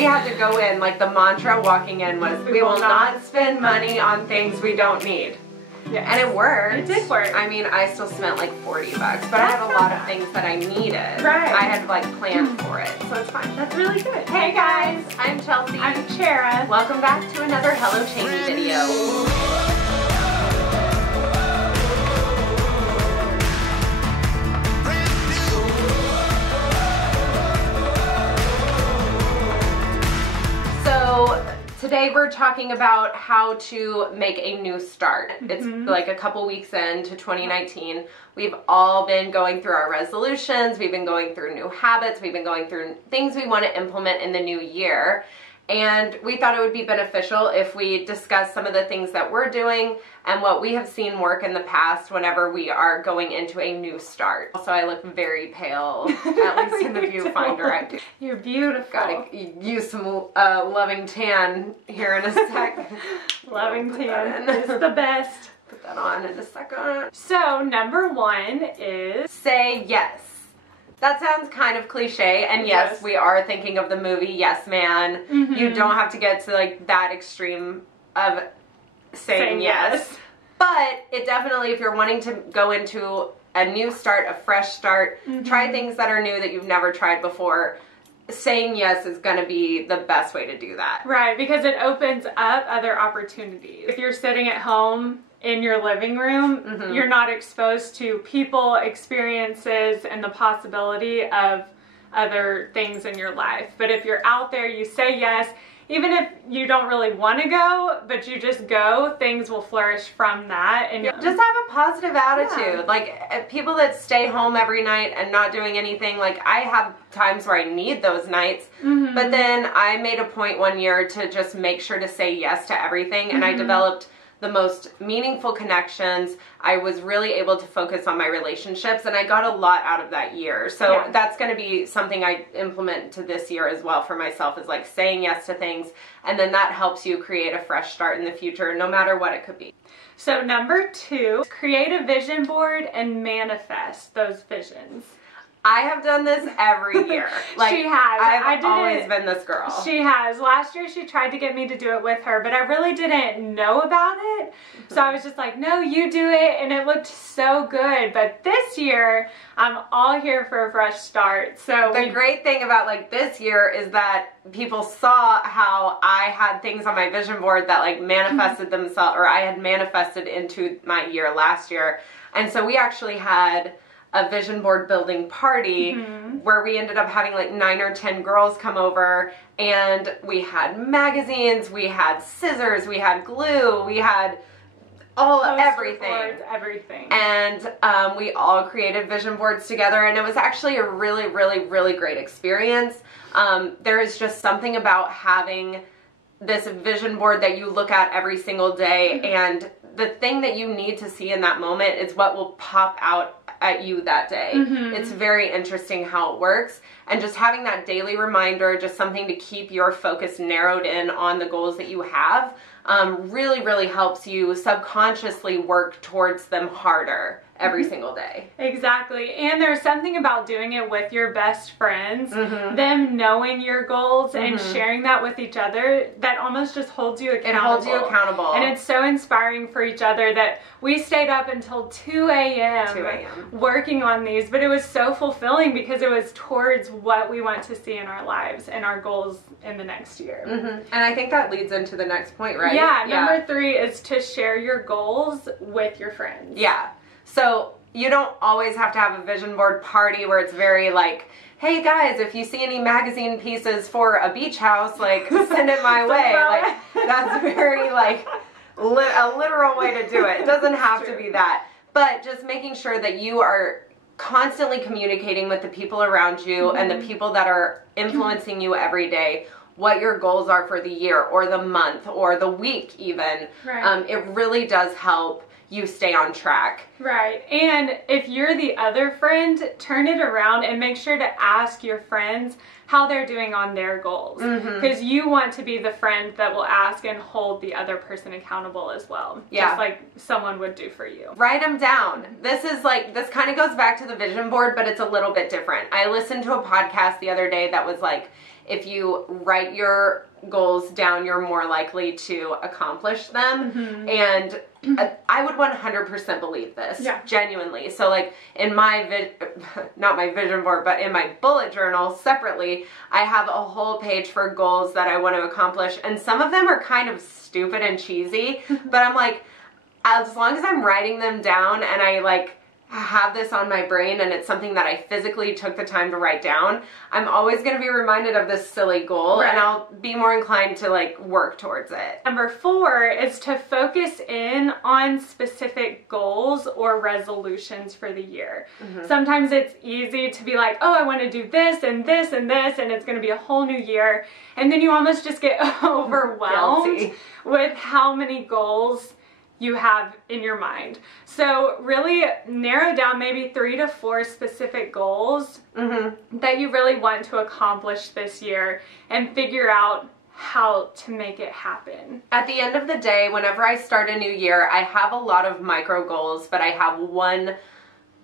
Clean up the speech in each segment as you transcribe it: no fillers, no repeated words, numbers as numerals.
we had to go in, like the mantra walking in was, we will not spend money on things we don't need. Yes. And it worked. It did work. I mean, I still spent like $40, but I had a lot of things that I needed. Right. I had like planned for it, so it's fine. That's really good. Hey guys, I'm Chelsea. I'm Chera. Welcome back to another Hello Cheney video. So today we're talking about how to make a new start. It's like a couple weeks into 2019. We've all been going through our resolutions. We've been going through new habits. We've been going through things we want to implement in the new year. And we thought it would be beneficial if we discuss some of the things that we're doing and what we have seen work in the past whenever we are going into a new start. Also, I look very pale, at least in the viewfinder. You're beautiful. Gotta use some loving tan here in a sec. Loving tan is the best. Put that on in a second. So, number one is... say yes. That sounds kind of cliche, and yes, we are thinking of the movie Yes Man. You don't have to get to like that extreme of saying yes. But it definitely, if you're wanting to go into a new start, a fresh start, try things that are new that you've never tried before, saying yes is going to be the best way to do that. Right, because it opens up other opportunities. If you're sitting at home in your living room, you're not exposed to people, experiences, and the possibility of other things in your life. But if you're out there, you say yes, even if you don't really want to go, but you just go, things will flourish from that. And just have a positive attitude. Like, people that stay home every night and not doing anything, like, I have times where I need those nights, but then I made a point one year to just make sure to say yes to everything, and I developed the most meaningful connections. I was really able to focus on my relationships, and I got a lot out of that year. So that's going to be something I implement to this year as well for myself, is like saying yes to things, and then that helps you create a fresh start in the future, no matter what it could be. So number two, create a vision board and manifest those visions. I have done this every year. Like, she has. I've always been this girl. She has. Last year she tried to get me to do it with her, but I really didn't know about it. So I was just like, no, you do it. And it looked so good. But this year, I'm all here for a fresh start. So the great thing about like this year is that people saw how I had things on my vision board that like manifested themselves, or I had manifested into my year last year. And so we actually had a vision board building party where we ended up having like 9 or 10 girls come over, and we had magazines, we had scissors, we had glue, we had everything. And we all created vision boards together, and it was actually a really, really, really great experience. There is just something about having this vision board that you look at every single day, and the thing that you need to see in that moment is what will pop out at you that day. It's very interesting how it works, and just having that daily reminder, just something to keep your focus narrowed in on the goals that you have, really, really helps you subconsciously work towards them harder every single day. Exactly. And there's something about doing it with your best friends, them knowing your goals and sharing that with each other, that almost just holds you accountable. It holds you accountable. And it's so inspiring for each other that we stayed up until 2 a.m. working on these, but it was so fulfilling because it was towards what we want to see in our lives and our goals in the next year. And I think that leads into the next point, right? Yeah, number 3 is to share your goals with your friends. Yeah. So you don't always have to have a vision board party where it's very like, hey guys, if you see any magazine pieces for a beach house, like send it my way. Like, that's very like a literal way to do it. It doesn't have to be that. But just making sure that you are constantly communicating with the people around you and the people that are influencing you every day, what your goals are for the year or the month or the week even. It really does help you stay on track. Right. And if you're the other friend, turn it around and make sure to ask your friends how they're doing on their goals. Because you want to be the friend that will ask and hold the other person accountable as well. Just like someone would do for you. Write them down. This is like, this kind of goes back to the vision board, but it's a little bit different. I listened to a podcast the other day that was like, if you write your goals down, you're more likely to accomplish them. And I would 100% believe this, genuinely. So like in my, not my vision board, but in my bullet journal separately, I have a whole page for goals that I want to accomplish. And some of them are kind of stupid and cheesy, but I'm like, as long as I'm writing them down and I like have this on my brain and it's something that I physically took the time to write down, I'm always going to be reminded of this silly goal, and I'll be more inclined to like work towards it. Number 4 is to focus in on specific goals or resolutions for the year. Sometimes it's easy to be like, oh, I want to do this and this and this, and it's going to be a whole new year. And then you almost just get overwhelmed with how many goals you have in your mind. So really narrow down maybe 3 to 4 specific goals that you really want to accomplish this year, and figure out how to make it happen. At the end of the day, whenever I start a new year, I have a lot of micro goals, but I have one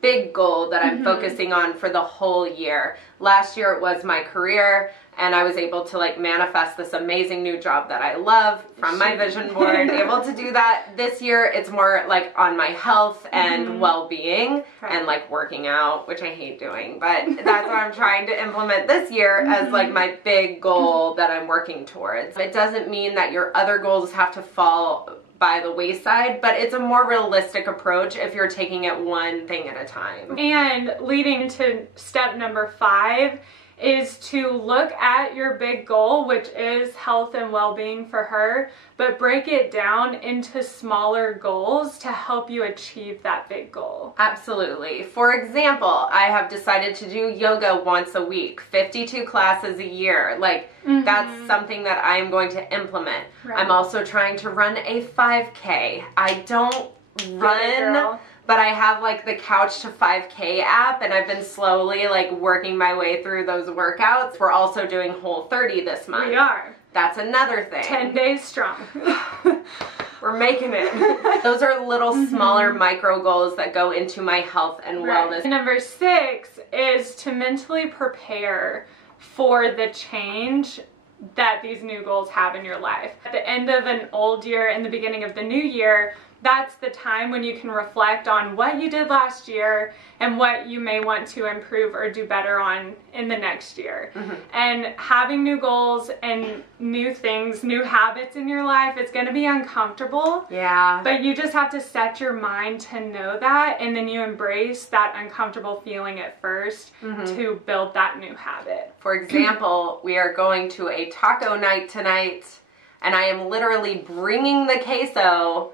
big goal that I'm focusing on for the whole year. Last year it was my career, and I was able to like manifest this amazing new job that I love from my vision board. Able to do that. This year it's more like on my health and well-being and like working out, which I hate doing, but that's what I'm trying to implement this year as like my big goal that I'm working towards. It doesn't mean that your other goals have to fall by the wayside, but it's a more realistic approach if you're taking it one thing at a time. And leading to step number 5 is to look at your big goal, which is health and well-being for her, but break it down into smaller goals to help you achieve that big goal. Absolutely. For example, I have decided to do yoga once a week, 52 classes a year. Like, that's something that I'm going to implement. I'm also trying to run a 5K. I don't run, but I have like the Couch to 5K app, and I've been slowly like working my way through those workouts. We're also doing Whole30 this month. We are. That's another thing. 10 days strong. We're making it. Those are little smaller micro goals that go into my health and wellness. Number 6 is to mentally prepare for the change that these new goals have in your life. At the end of an old year and the beginning of the new year, that's the time when you can reflect on what you did last year and what you may want to improve or do better on in the next year. And having new goals and new things, new habits in your life, it's going to be uncomfortable. But you just have to set your mind to know that, and then you embrace that uncomfortable feeling at first to build that new habit. For example, we are going to a taco night tonight, and I am literally bringing the queso.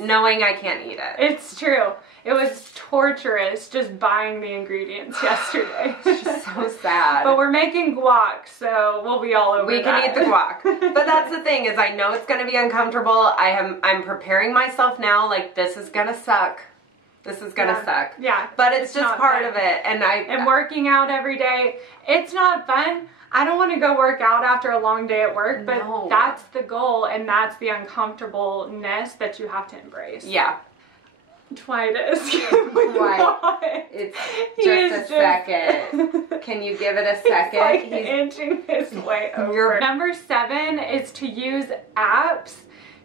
Knowing I can't eat it. It's true. It was torturous just buying the ingredients yesterday. It's just so sad. But we're making guac, so we'll be all over We can eat the guac. But that's the thing, is I know it's going to be uncomfortable. I'm preparing myself now, like, this is going to suck. This is going to suck. But it's just part of it. And working out every day, it's not fun. I don't want to go work out after a long day at work, but that's the goal, and that's the uncomfortableness that you have to embrace. Twitius. It's just a second. Can you give it a second? It's like inching his way over. Number 7 is to use apps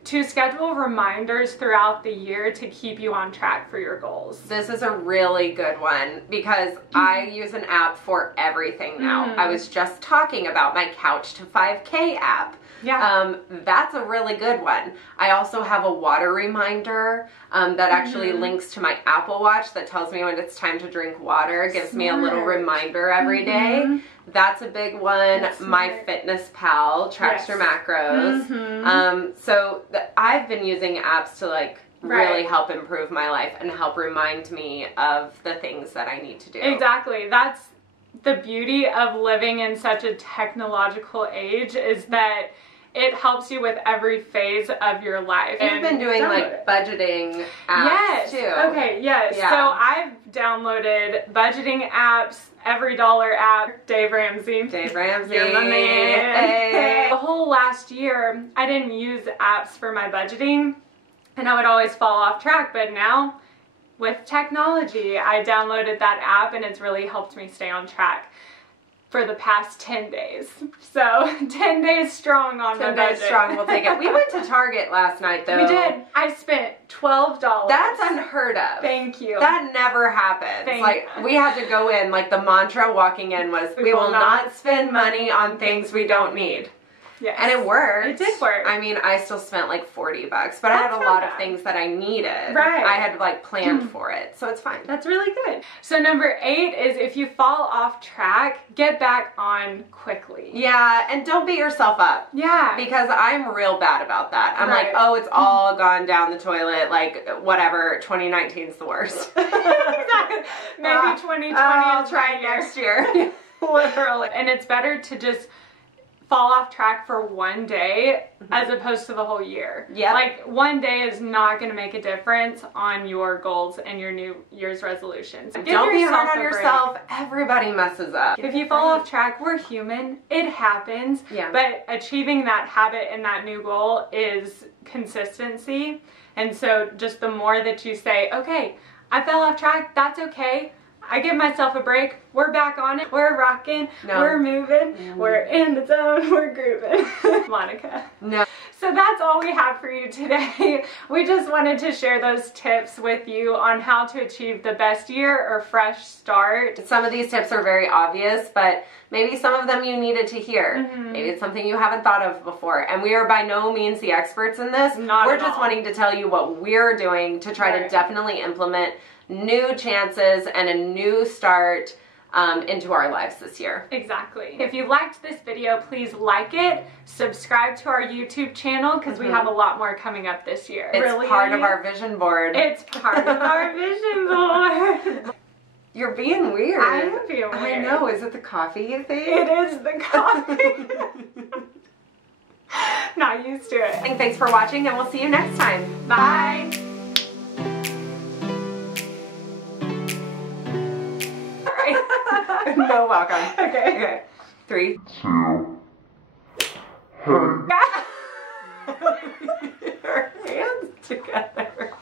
to schedule reminders throughout the year to keep you on track for your goals. This is a really good one, because I use an app for everything now. I was just talking about my Couch to 5K app. That's a really good one. I also have a water reminder that actually links to my Apple Watch that tells me when it's time to drink water. It gives me a little reminder every day. That's a big one. My Fitness Pal tracks your macros. So I've been using apps to like really help improve my life and help remind me of the things that I need to do. Exactly. That's the beauty of living in such a technological age, is that it helps you with every phase of your life. You've been doing like budgeting apps too. Okay, So I've downloaded budgeting apps, Every Dollar app, Dave Ramsey. You're my man. Hey. The whole last year, I didn't use apps for my budgeting, and I would always fall off track, but now, with technology, I downloaded that app, and it's really helped me stay on track. for the past 10 days. So 10 days strong on my 10 budget. days strong, we'll take it. We went to Target last night though. We did. I spent $12. That's unheard of. Thank you. That never happens. We had to go in, like the mantra walking in was, we will not spend money on things we don't need. Yes. And it worked. It did work. I mean, I still spent like $40, but I had a lot of things that I needed. Right. I had like planned for it, so it's fine. That's really good. So number 8 is if you fall off track, get back on quickly. Yeah, and don't beat yourself up. Yeah. Because I'm real bad about that. I'm Right. like, oh, it's all gone down the toilet, like whatever, 2019's the worst. Exactly. Maybe 2020 I'll try next year. Literally. And it's better to just fall off track for one day as opposed to the whole year. Yeah. Like one day is not going to make a difference on your goals and your New Year's resolutions. Give Don't be hard on a break. yourself. Everybody messes up. If you fall off track, we're human. It happens. Yeah. But achieving that habit and that new goal is consistency. And so just the more that you say, okay, I fell off track, that's okay. I give myself a break. We're back on it. We're rocking. No. We're moving. We're in the zone. We're grooving. Monica. No. So that's all we have for you today. We just wanted to share those tips with you on how to achieve the best year or fresh start. Some of these tips are very obvious, but maybe some of them you needed to hear. Maybe it's something you haven't thought of before. And we are by no means the experts in this. We're just wanting to tell you what we're doing to try to definitely implement new chances and a new start into our lives this year. Exactly. If you liked this video, please like it, subscribe to our YouTube channel because we have a lot more coming up this year. It's part of our vision board. It's part of our vision board. You're being weird. I am being weird. I know. Is it the coffee you think? It is the coffee. Not used to it. And thanks for watching, and we'll see you next time. Bye. No, welcome. Okay. 3, 2. Your hands together.